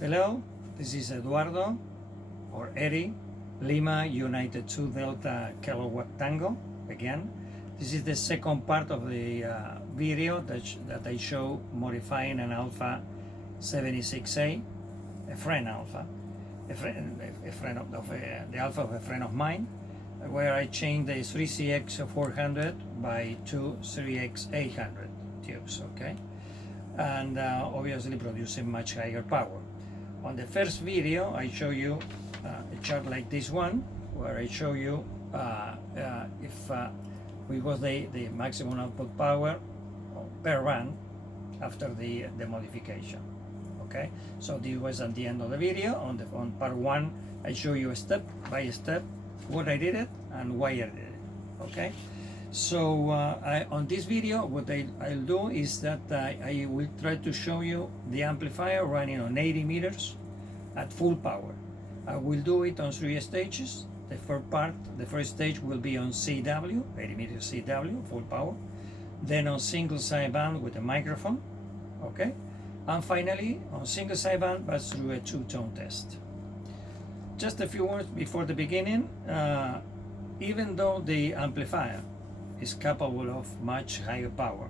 Hello, this is Eduardo, or Eddie, Lima United 2 Delta Kilowatt Tango again. This is the second part of the video that I show modifying an Alpha 76A, a friend Alpha, the Alpha of a friend of mine, where I changed the 3CX800 by two 3CX800 tubes, okay? And obviously producing much higher power. On the first video, I show you a chart like this one, where I show you if we got the maximum output power per run after the modification. Okay, so this was at the end of the video. On part one, I show you step by step what I did it and why I did it. Okay. So on this video, what I'll do is that I will try to show you the amplifier running on 80 meters at full power. I will do it on 3 stages. The first stage will be on CW, 80 meters CW, full power. Then on single sideband with a microphone, okay? And finally, on single sideband, but through a two-tone test. Just a few words before the beginning. Even though the amplifier is capable of much higher power,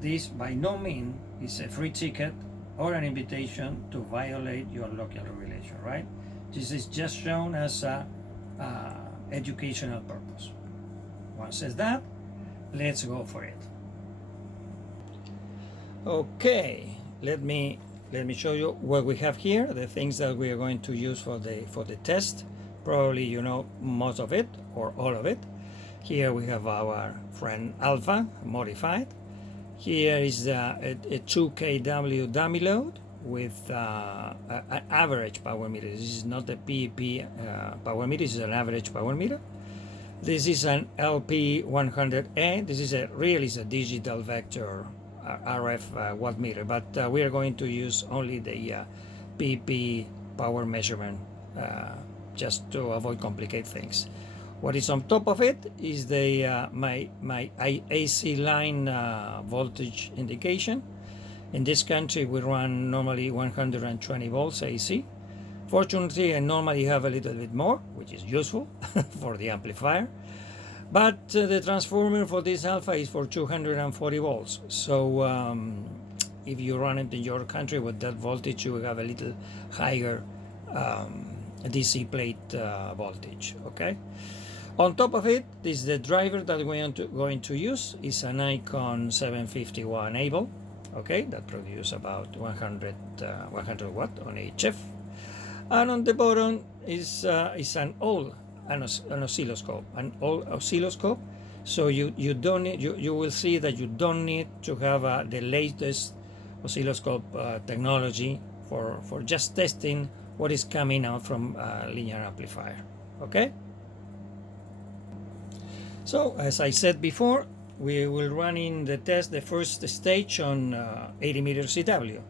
this by no means is a free ticket or an invitation to violate your local regulation, right? This is just shown as a educational purpose. Once says that, let's go for it. Okay, let me show you what we have here, the things that we are going to use for the test. Probably you know most of it or all of it. Here we have our friend Alpha modified. Here is a 2 kW dummy load with an average power meter. This is not a PEP power meter, this is an average power meter. This is an LP100A. This is a digital vector RF watt meter, but we are going to use only the PEP power measurement just to avoid complicate things. What is on top of it is the my AC line voltage indication. In this country we run normally 120 volts AC. Fortunately, I normally have a little bit more, which is useful for the amplifier. But the transformer for this Alpha is for 240 volts. So if you run it in your country with that voltage, you will have a little higher DC plate voltage, okay? On top of it, this is the driver that we're going to use. Is an Icon 751 able, okay, that produces about 100 watt on HF. And on the bottom is an oscilloscope, an old oscilloscope. So you don't need, you will see that you don't need to have the latest oscilloscope technology for just testing what is coming out from a linear amplifier, okay? So as I said before, we will run in the test the first stage on 80 meters CW.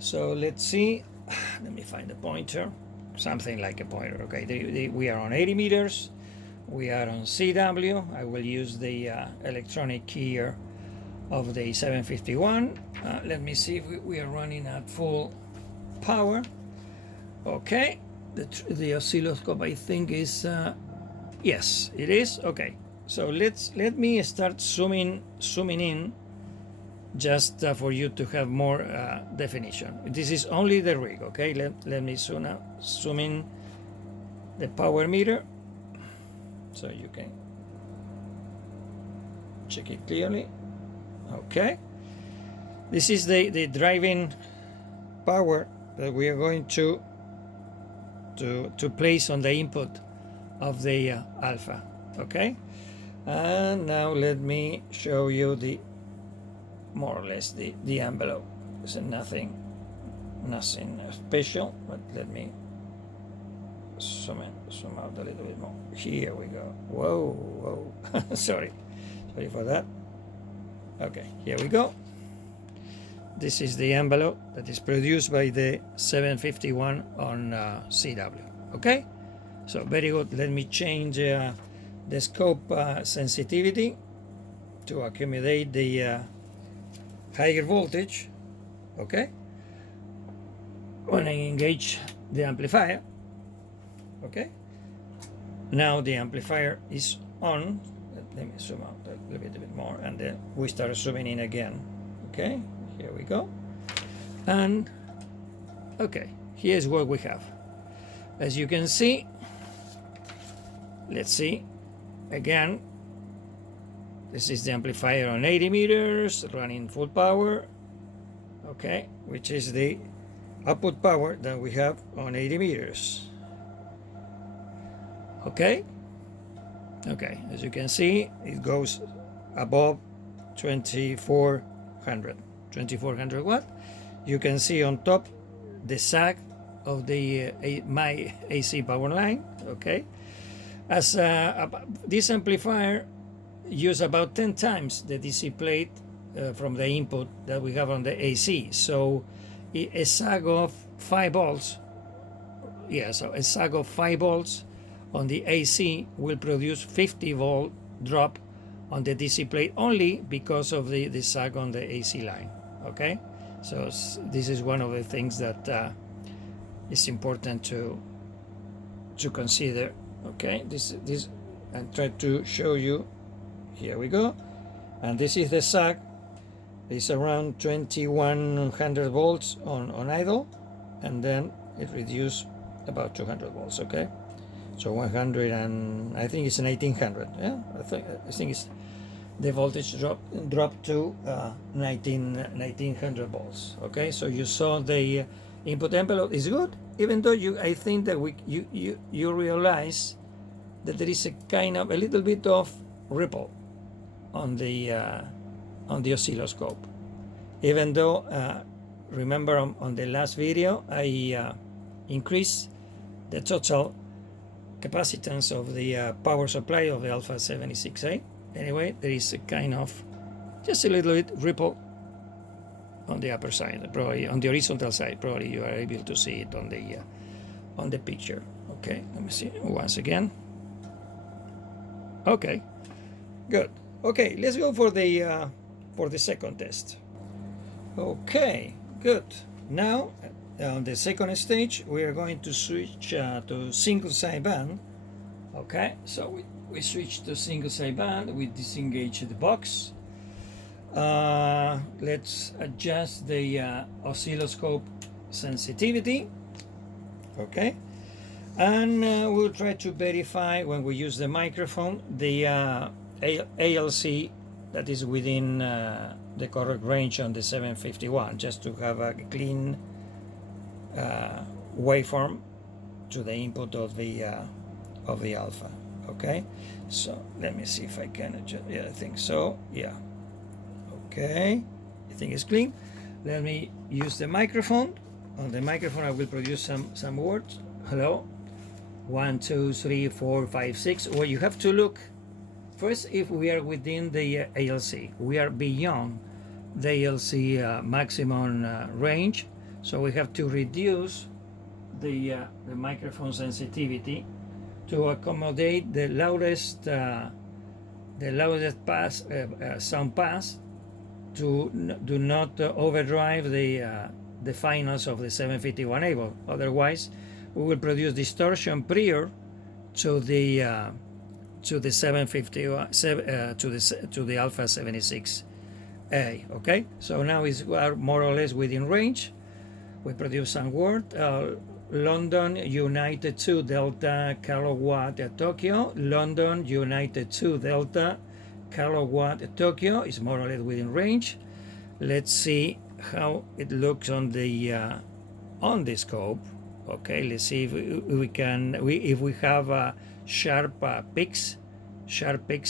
So let's see, let me find the pointer, something like a pointer, okay? We are on 80 meters, we are on CW. I will use the electronic keyer of the 751. Let me see if we are running at full power. Okay, the oscilloscope I think is, yes, it is, okay. So let me start zooming in just for you to have more definition. This is only the rig, okay? Let me zoom in the power meter so you can check it clearly. Okay, this is the driving power that we are going to place on the input of the Alpha, okay? And now let me show you the more or less the envelope. It's nothing special, but let me zoom out a little bit more. Here we go. Whoa sorry for that. Okay, here we go. This is the envelope that is produced by the 751 on CW, okay? So very good. Let me change the scope sensitivity to accommodate the higher voltage, okay? when I engage the amplifier, okay, now the amplifier is on. Let me zoom out a little bit more, and then we start zooming in again. Okay, here we go. And okay, here's what we have. As you can see, let's see again. This is the amplifier on 80 meters running full power, okay, which is the output power that we have on 80 meters. Okay, as you can see, it goes above 2400 watt. You can see on top the sag of the my AC power line. Okay, as this amplifier use about 10 times the DC plate from the input that we have on the AC. So a sag of 5 volts, so a sag of 5 volts on the AC will produce 50 volt drop on the DC plate only because of the sag on the AC line. Okay, so this is one of the things that is important to consider. Okay, this I try to show you. Here we go, and this is the sag. It's around 2100 volts on idle, and then it reduced about 200 volts. Okay, so 100 and I think it's an 1800. Yeah, I think it's the voltage dropped to 1900 volts. Okay, so you saw the input envelope is good, even though I think that you realize that there is a kind of a little bit of ripple on the oscilloscope, even though remember on the last video I increased the total capacitance of the power supply of the Alpha 76A. Anyway, there is a kind of just a little bit ripple on the upper side, probably on the horizontal side. Probably you are able to see it on the picture. Okay, let me see once again. Okay, good. Okay, let's go for the second test. Okay, good. Now on the second stage we are going to switch to single sideband. Okay, so we switch to single sideband. We disengage the box. Let's adjust the oscilloscope sensitivity. Okay, and we'll try to verify when we use the microphone the ALC that is within the correct range on the 751, just to have a clean waveform to the input of the alpha. Okay, so let me see if I can adjust. Yeah, I think so. Yeah. Okay, I think it's clean. Let me use the microphone. On the microphone I will produce some words. Hello, 1 2 3 4 5 6. Well, you have to look first if we are within the ALC. We are beyond the ALC maximum range, so we have to reduce the microphone sensitivity to accommodate the loudest pass sound pass to do not overdrive the finals of the 751A. Otherwise, we will produce distortion prior to the 751 to the Alpha 76A. Okay, so now we are more or less within range. We produce some word. London United 2 Delta kilowatt Tokyo. London United 2 Delta kilowatt Tokyo is more or less within range. Let's see how it looks on the scope. Okay, let's see if we have sharp peaks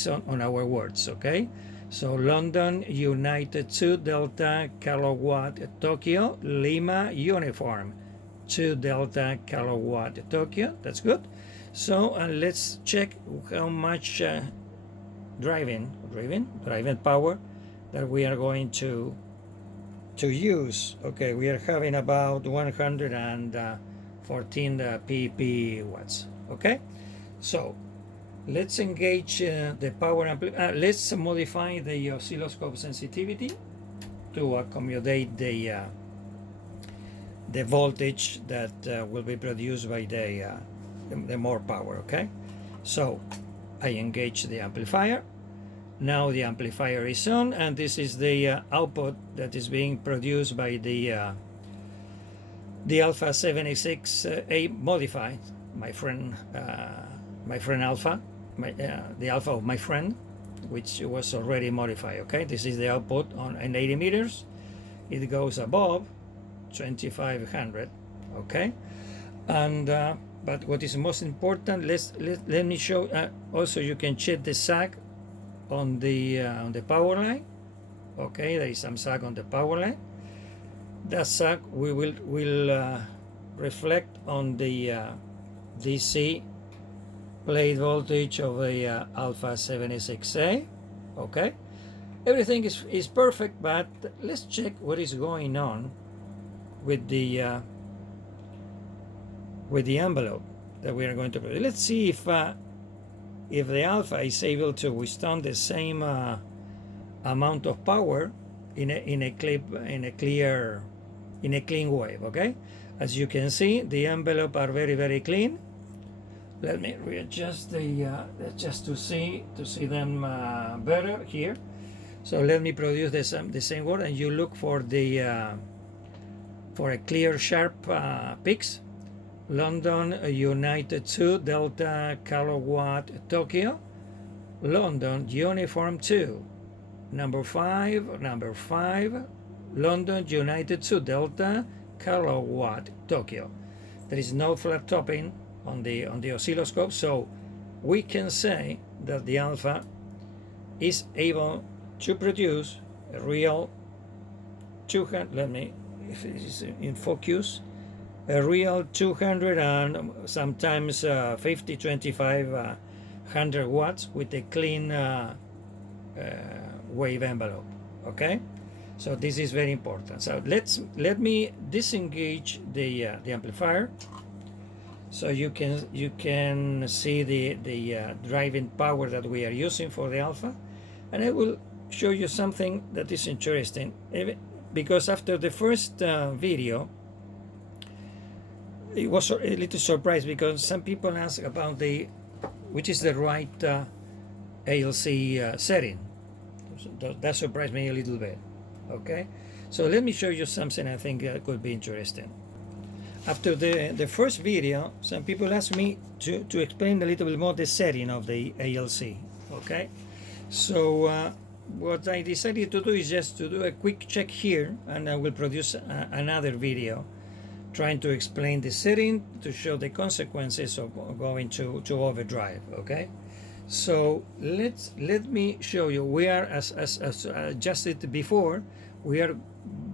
on our words. Okay, so London United 2 Delta kilowatt Tokyo Lima Uniform 2 Delta kilowatt Tokyo. That's good. So let's check how much driving power that we are going to use. Okay, we are having about 114 pp watts. Okay, so let's engage the power let's modify the oscilloscope sensitivity to accommodate the the voltage that will be produced by the more power. Okay, so I engage the amplifier. Now the amplifier is on, and this is the output that is being produced by the Alpha 786A modified, my friend Alpha, the Alpha of my friend, which was already modified. Okay, this is the output on 80 meters. It goes above 2500. Okay, and but what is most important, let me show. Also, you can check the sag on the power line. Okay, there is some sag on the power line. That sag will reflect on the DC plate voltage of the Alpha 76A. Okay, everything is perfect, but let's check what is going on with the envelope that we are going to put. Let's see if the alpha is able to withstand the same amount of power in a clean wave. Okay, as you can see, the envelope are very clean. Let me readjust the just to see them better here. So let me produce the same word, and you look for the for a clear sharp peaks. London, United 2, Delta, Kilowatt, Tokyo. London, Uniform 2, number 5, London, United 2, Delta, Kilowatt, Tokyo. There is no flat topping on the oscilloscope, so we can say that the alpha is able to produce a real 200, let me, if it is in focus, a real 200 and sometimes 50, 25, 100 watts with a clean wave envelope. Okay, so this is very important. So let me disengage the amplifier, so you can see the driving power that we are using for the alpha, and I will show you something that is interesting, because after the first video, it was a little surprised because some people ask about which is the right ALC setting. So that surprised me a little bit. Okay, so let me show you something I think could be interesting. After the first video, some people asked me to explain a little bit more the setting of the ALC. Okay, so what I decided to do is just to do a quick check here, and I will produce another video trying to explain the setting to show the consequences of going to overdrive. Okay, so let me show you. We are, as adjusted before, we are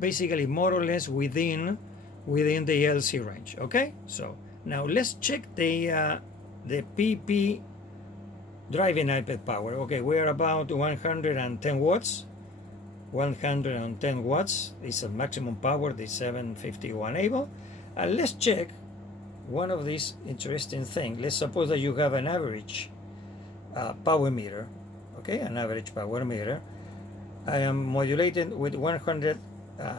basically more or less within the LC range. Okay, so now let's check the PP driving iPad power. Okay, we are about 110 watts. 110 watts is a maximum power, the 751 able. And let's check one of these interesting things. Let's suppose that you have an average power meter. Okay, an average power meter. I am modulating with 100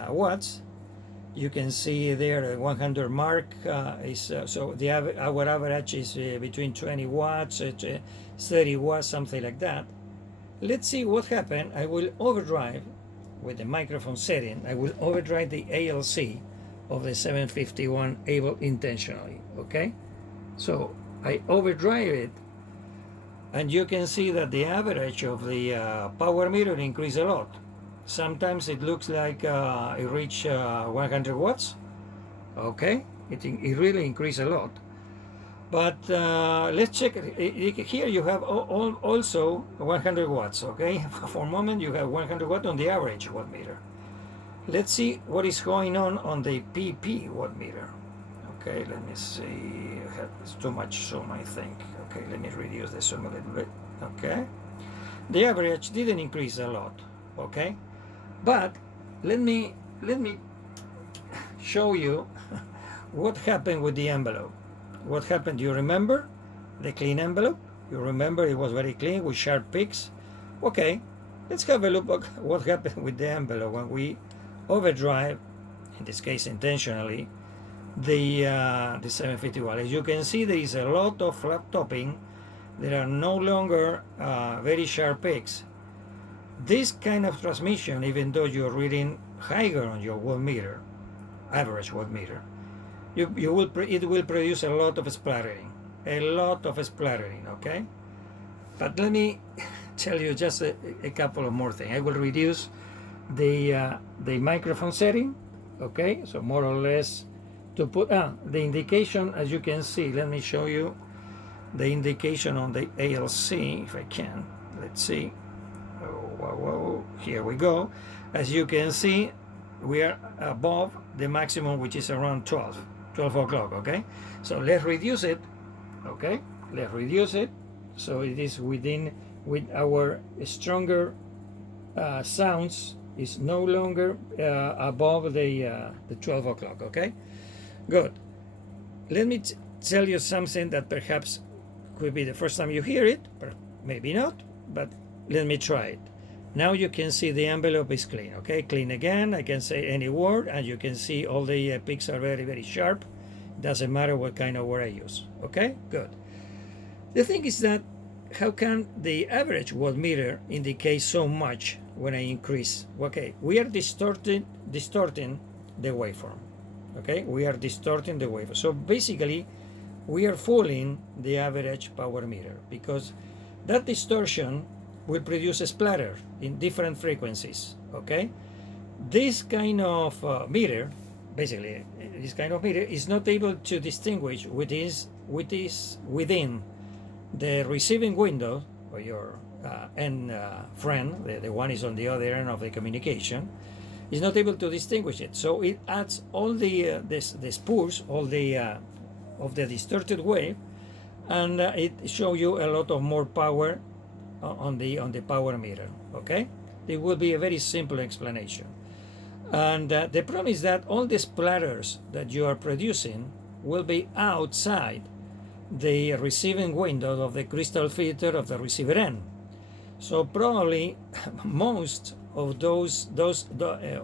watts. You can see there the 100 mark is so our average is between 20 watts, 30 watts, something like that. Let's see what happened. I will overdrive with the microphone setting. I will overdrive the ALC of the 751 able intentionally. Okay, so I overdrive it, and you can see that the average of the power meter increased a lot. Sometimes it looks like it reached 100 watts. Okay, it really increased a lot. But let's check here. You have also 100 watts. Okay, for a moment you have 100 watts on the average watt meter. Let's see what is going on the PP watt meter. Okay, let me see. It's too much zoom, I think. Okay, let me reduce the zoom a little bit. Okay, the average didn't increase a lot. Okay, but let me show you what happened with the envelope. What happened? Do you remember the clean envelope? You remember it was very clean with sharp peaks. Okay, let's have a look at what happened with the envelope when we overdrive, in this case intentionally, the 751. As you can see, there is a lot of flat topping. There are no longer very sharp peaks. This kind of transmission, even though you're reading higher on your wattmeter, average wattmeter, it will produce a lot of splattering, okay? But let me tell you just a couple of more things. I will reduce the microphone setting, okay? So more or less to put the indication, as you can see. Let me show you the indication on the ALC if I can. Let's see. Whoa, here we go. As you can see, we are above the maximum, which is around 12 o'clock, okay? So let's reduce it, okay? Let's reduce it so it is with our stronger sounds is no longer above the 12 o'clock, okay? Good. Let me tell you something that perhaps could be the first time you hear it, but maybe not, but let me try it. Now you can see the envelope is clean, okay? Clean again. I can say any word, and you can see all the peaks are very, very sharp. Doesn't matter what kind of word I use, okay? Good. The thing is that how can the average wattmeter indicate so much when I increase? Okay, we are distorting the waveform, okay? We are distorting the waveform. So basically, we are fooling the average power meter because that distortion will produce a splatter in different frequencies, okay? This kind of meter, basically, this kind of meter is not able to distinguish within the receiving window, or your end friend, the one is on the other end of the communication, is not able to distinguish it. So it adds all the spurs, all the of the distorted wave, and it shows you a lot of more power on the power meter, okay? It will be a very simple explanation. And the problem is that all the splatters that you are producing will be outside the receiving window of the crystal filter of the receiver end. So probably most of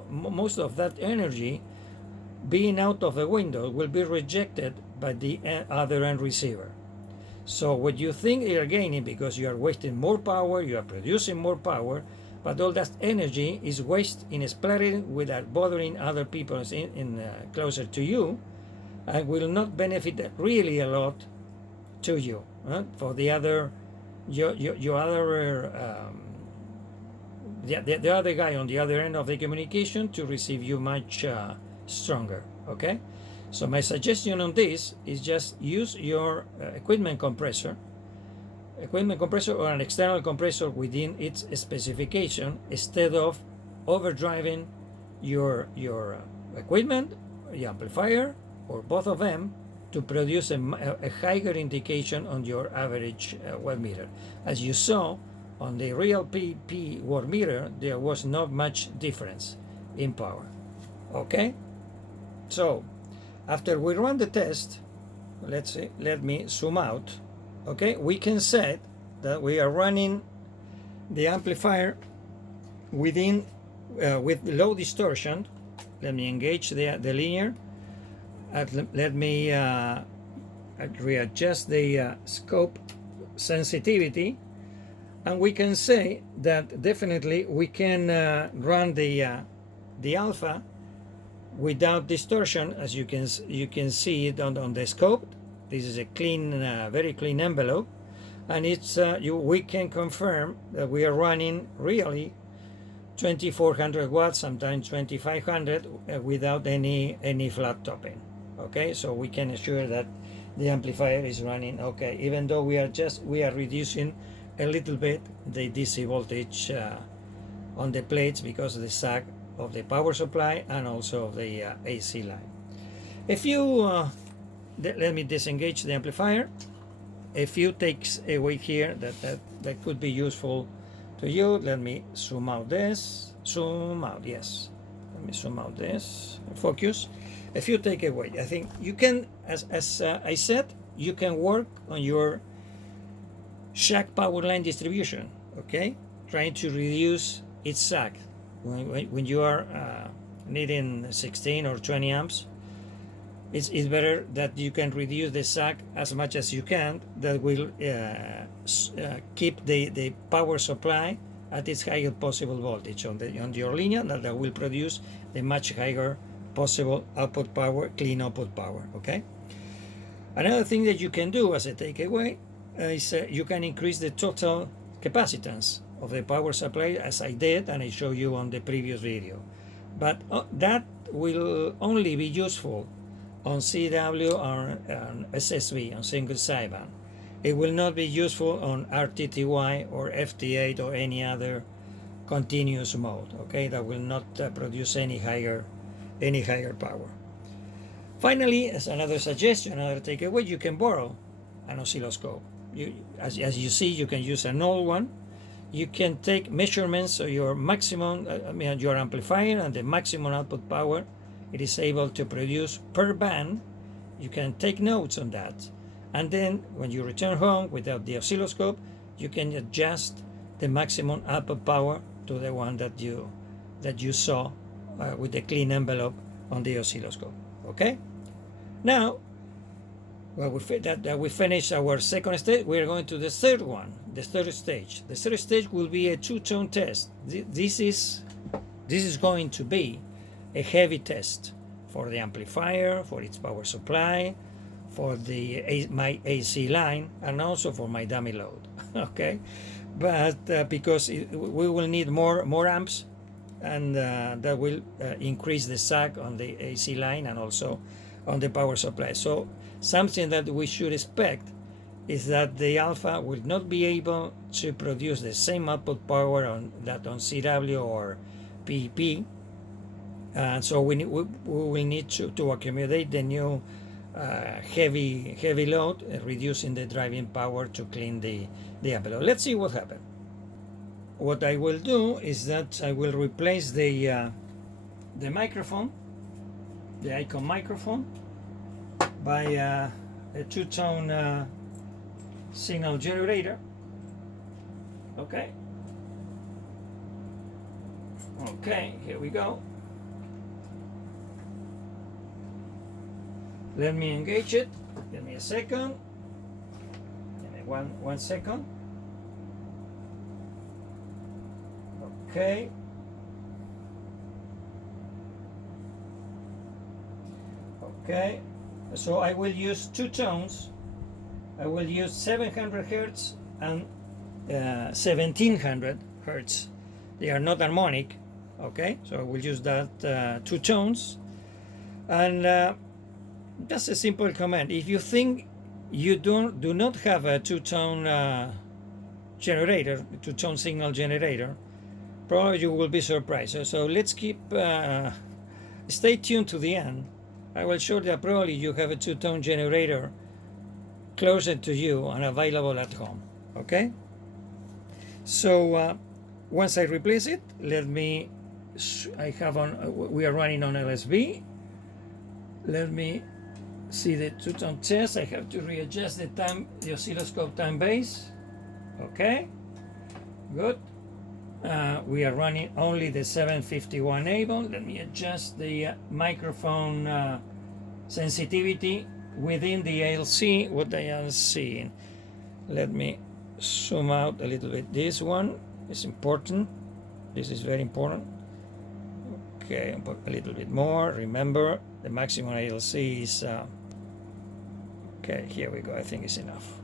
most of that energy being out of the window will be rejected by the other end receiver. So what you think you're gaining because you are wasting more power, you are producing more power, but all that energy is wasted in splattering without bothering other people closer to you, and will not benefit really a lot to you. For the other, your other, the other guy on the other end of the communication to receive you much stronger. Okay. So my suggestion on this is just use your equipment compressor or an external compressor within its specification instead of overdriving your equipment, the amplifier, or both of them to produce a higher indication on your average wattmeter. As you saw on the real PP wattmeter, there was not much difference in power. Okay, so after we run the test, let's see, let me zoom out. Okay, we can set that we are running the amplifier within with low distortion. Let me engage the linear. Let me readjust the scope sensitivity, and we can say that definitely we can run the alpha without distortion, as you can see it on the scope. This is a clean, very clean envelope, and it's we can confirm that we are running really 2400 watts, sometimes 2500, without any flat topping. Okay, so we can assure that the amplifier is running okay, even though we are reducing a little bit the DC voltage on the plates because of the sag of the power supply and also of the AC line. If you let me disengage the amplifier. If you take away here that could be useful to you, let me zoom out this. Zoom out, yes. Let me zoom out this. Focus. If you take away, I think you can, as I said, you can work on your sag power line distribution. Okay, trying to reduce its sag when you are needing 16 or 20 amps. it's better that you can reduce the sag as much as you can. That will keep the power supply at its highest possible voltage on your linear, that will produce the much higher possible output power, clean output power. Okay. Another thing that you can do as a takeaway is you can increase the total capacitance of the power supply, as I did and I showed you on the previous video. But that will only be useful on CW or on SSB, on single sideband. It will not be useful on RTTY or FT8 or any other continuous mode. Okay, that will not produce any higher power. Finally, as another suggestion, another takeaway, you can borrow an oscilloscope. As you see, you can use an old one. You can take measurements of your maximum, your amplifier and the maximum output power it is able to produce per band. You can take notes on that. And then when you return home without the oscilloscope, you can adjust the maximum output power to the one that you saw with the clean envelope on the oscilloscope. Okay? Now, well, we finished our second stage. We're going to the third one, the third stage. The third stage will be a two-tone test. This is going to be a heavy test for the amplifier, for its power supply, for my AC line, and also for my dummy load. Okay, but because we will need more amps, and that will increase the sag on the AC line and also on the power supply. So something that we should expect is that the alpha will not be able to produce the same output power on CW or PP, and so we will need to accumulate the new heavy load, reducing the driving power to clean the envelope. Let's see what happens. What I will do is that I will replace the microphone, the icon microphone, by a two-tone signal generator. Okay, here we go. Let me engage it. Give me a second. Give me one second. Okay. Okay. So I will use two tones. I will use 700 Hertz and 1700 Hertz. They are not harmonic. Okay. So I will use that two tones. And just a simple comment. If you think you do not have a two-tone generator, two-tone signal generator, probably you will be surprised. So let's stay tuned to the end. I will show that probably you have a two-tone generator closer to you and available at home. Okay. So once I replace it, we are running on LSB. Let me see the two-tone test. I have to readjust the oscilloscope time base. Okay, good. We are running only the 751 able. Let me adjust the microphone sensitivity within the ALC, what I am seeing. Let me zoom out a little bit. This one is important. This is very important. Okay, a little bit more. Remember, the maximum ALC is okay, here we go. I think it's enough.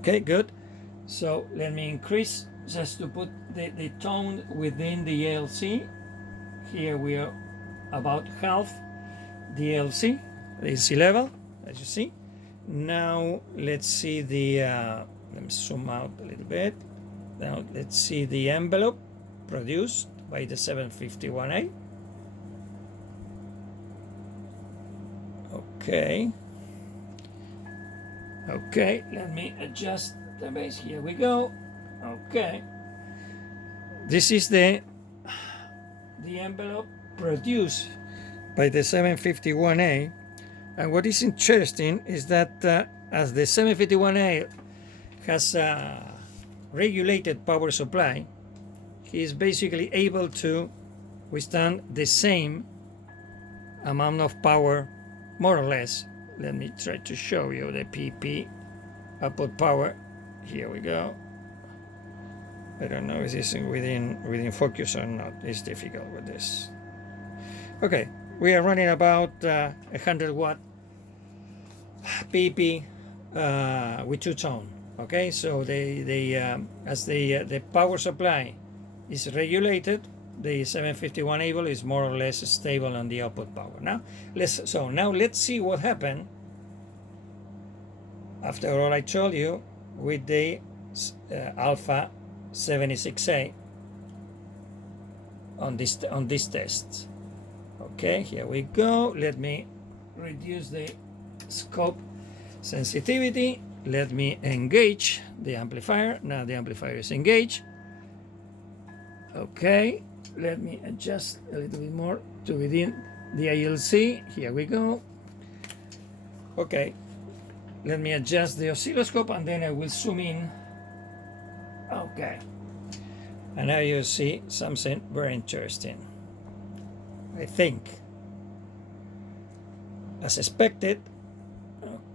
Okay, good. So let me increase just to put the tone within the ALC. Here we are about half the ALC level, as you see. Now let's see let me zoom out a little bit. Now let's see the envelope produced by the 751A. Okay. Okay, let me adjust the base. Here we go. Okay. This is the envelope produced by the 751A. And what is interesting is that as the 751A has a regulated power supply, he is basically able to withstand the same amount of power more or less. Let me try to show you the PP output power. Here we go. I don't know if this is within focus or not. It's difficult with this. Okay, we are running about 100 watt PP with two tone. Okay, so as the power supply is regulated, the 751 able is more or less stable on the output power. Now let's see what happened after all I told you with the alpha 76A on this test. Okay, here we go. Let me reduce the scope sensitivity. Let me engage the amplifier. Now the amplifier is engaged. Okay, let me adjust a little bit more to within the ILC. Here we go. Okay, let me adjust the oscilloscope and then I will zoom in. Okay, and now you see something very interesting. I think, as expected.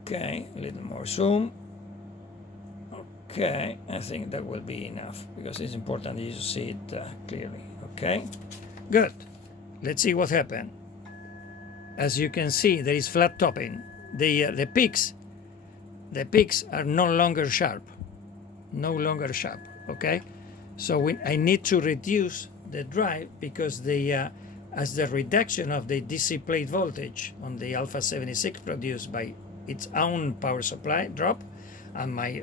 Okay, a little more zoom. Okay, I think that will be enough because it's important you see it clearly. Okay, good. Let's see what happened. As you can see, there is flat topping. The peaks are no longer sharp. No longer sharp. Okay, so I need to reduce the drive because as the reduction of the DC plate voltage on the alpha 76 produced by its own power supply drop, and my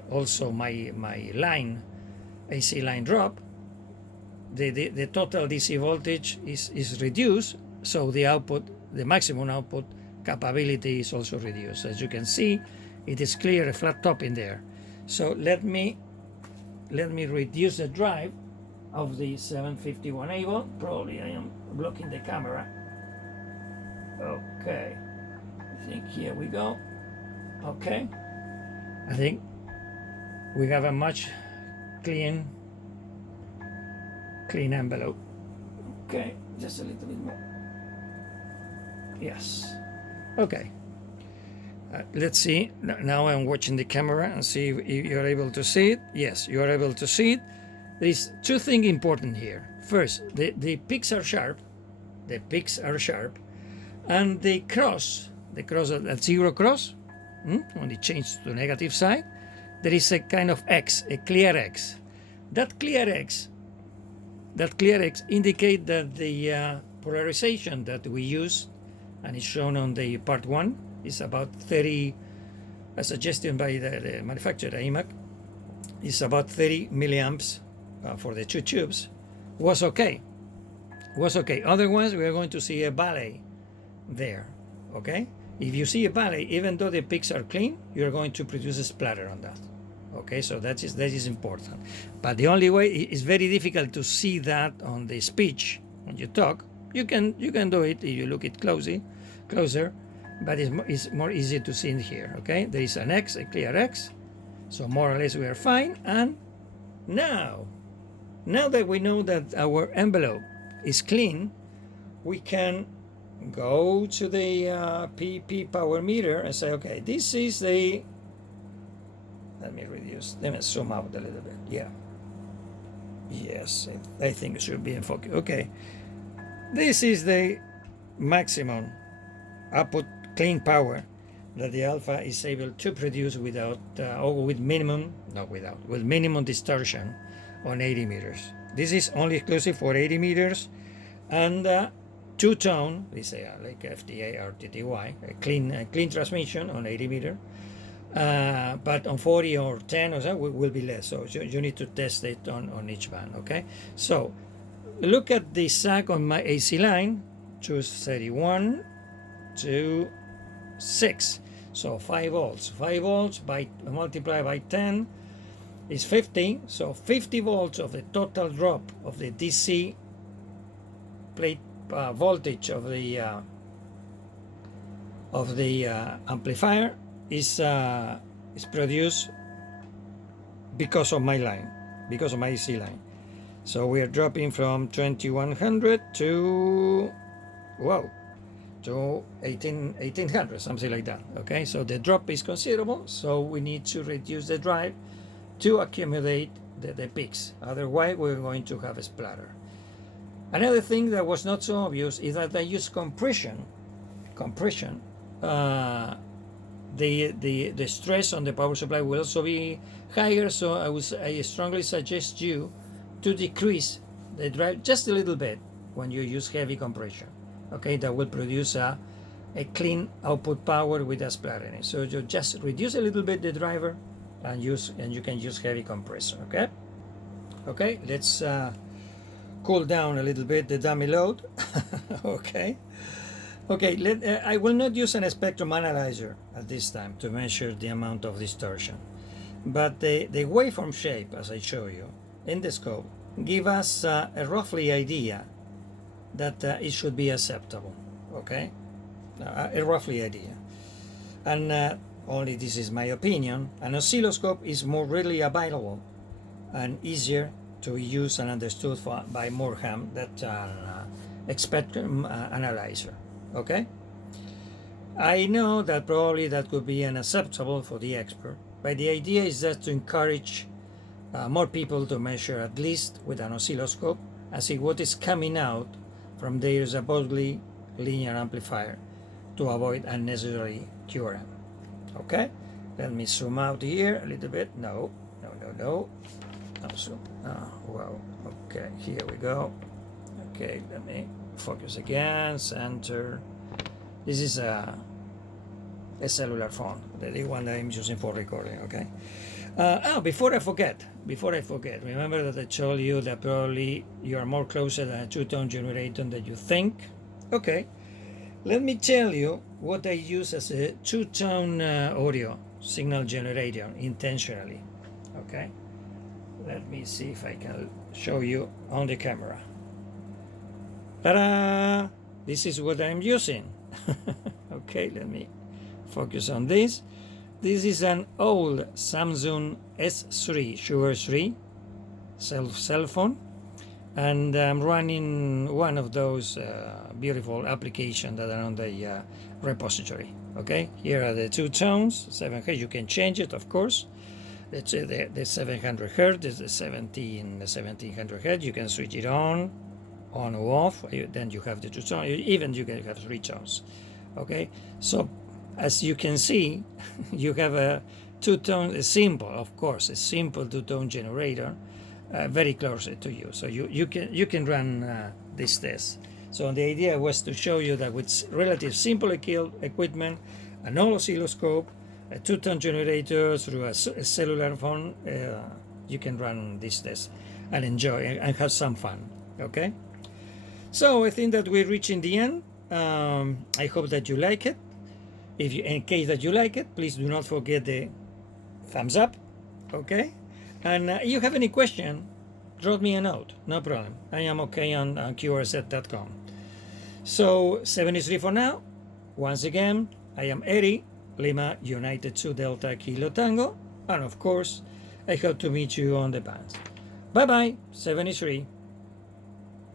line AC line drop, the total DC voltage is reduced, so the maximum output capability is also reduced. As you can see, it is clear a flat top in there. So let me reduce the drive of the 751 able. Probably I am blocking the camera. Okay, I think here we go. Okay, I think we have a much clean envelope. Okay, just a little bit more. Yes. Okay. Let's see. Now I'm watching the camera and see if you're able to see it. Yes, you are able to see it. There is two things important here. First, the peaks are sharp. The peaks are sharp, and the cross at zero cross, when it changes to the negative side, there is a kind of X, a clear X. That clear X indicate that the polarization that we use, and it's shown on the part 1, is about 30, as suggested by the manufacturer AMAC, is about 30 milliamps for the two tubes. Was okay. Otherwise, we are going to see a valley there. Okay. If you see a valley, even though the peaks are clean, you're going to produce a splatter on that. Okay, so that is important. But the only way is very difficult to see that on the speech when you talk. You can do it if you look it closer, but it's more easy to see in here. Okay, there is an X, a clear X, so more or less we are fine. And now that we know that our envelope is clean, we can go to the PP power meter and say, okay, this is the, let me zoom out a little bit. Yeah, yes, I think it should be in focus. Okay, this is the maximum output clean power that the alpha is able to produce without with minimum distortion on 80 meters. This is only exclusive for 80 meters and two-tone, we say like FDA or TTY, a clean transmission on 80 meter. But on 40 or 10 or so will be less. So you need to test it on each band. Okay. So look at the sag on my AC line. Choose 31 to 6. So 5 volts. 5 volts by multiplied by 10 is 50. So 50 volts of the total drop of the DC plate voltage of the amplifier is produced because of my line, because of my AC line. So we are dropping from 2100 to to 1800, something like that. Okay, so the drop is considerable, so we need to reduce the drive to accumulate the peaks. Otherwise, we're going to have a splatter. Another thing that was not so obvious is that I use compression. The stress on the power supply will also be higher, so I strongly suggest you to decrease the drive just a little bit when you use heavy compression. Okay, that will produce a clean output power with a splattering. So you just reduce a little bit the driver and you can use heavy compressor. Okay, let's cool down a little bit the dummy load. Okay, I will not use an spectrum analyzer at this time to measure the amount of distortion, but the waveform shape, as I show you in the scope, give us a roughly idea that it should be acceptable. Okay, a roughly idea, and only this is my opinion. An oscilloscope is more readily available and easier to use and understood by more ham than a spectrum analyzer. Okay, I know that probably that could be unacceptable for the expert, but the idea is just to encourage more people to measure at least with an oscilloscope and see what is coming out from their supposedly linear amplifier to avoid unnecessary QRM. Okay, let me zoom out here a little bit. No. Zoom. Wow. Okay, here we go. Okay, let me focus again. Center. This is a cellular phone, the one that I'm using for recording. Okay. Before I forget, remember that I told you that probably you are more closer than a two-tone generator than you think. Okay, let me tell you what I use as a two-tone audio signal generator intentionally. Okay, let me see if I can show you on the camera. Ta-da! This is what I'm using. Okay, let me focus on this. This is an old Samsung S3 Sugar 3 cell phone, and I'm running one of those beautiful applications that are on the repository. Okay, here are the two tones, 7Hz. You can change it, of course. Let's say the 700 Hz is the 1700 Hz. You can switch it on or off. Then you have the two tones. Even you can have three tones. Okay, so as you can see, you have a two-tone, a simple two-tone generator, very close to you. So you can run this test. So the idea was to show you that with relative simple equipment, an old oscilloscope, a two-tone generator through a cellular phone, you can run this test and enjoy and have some fun. Okay. So I think that we're reaching the end. I hope that you like it. In case that you like it, please do not forget the thumbs up. Okay, and if you have any question, drop me a note. No problem. I am okay on qrz.com. So 73 for now. Once again, I am Eddie, Lima United 2 Delta Kilo Tango, and of course, I hope to meet you on the bands. Bye bye. 73.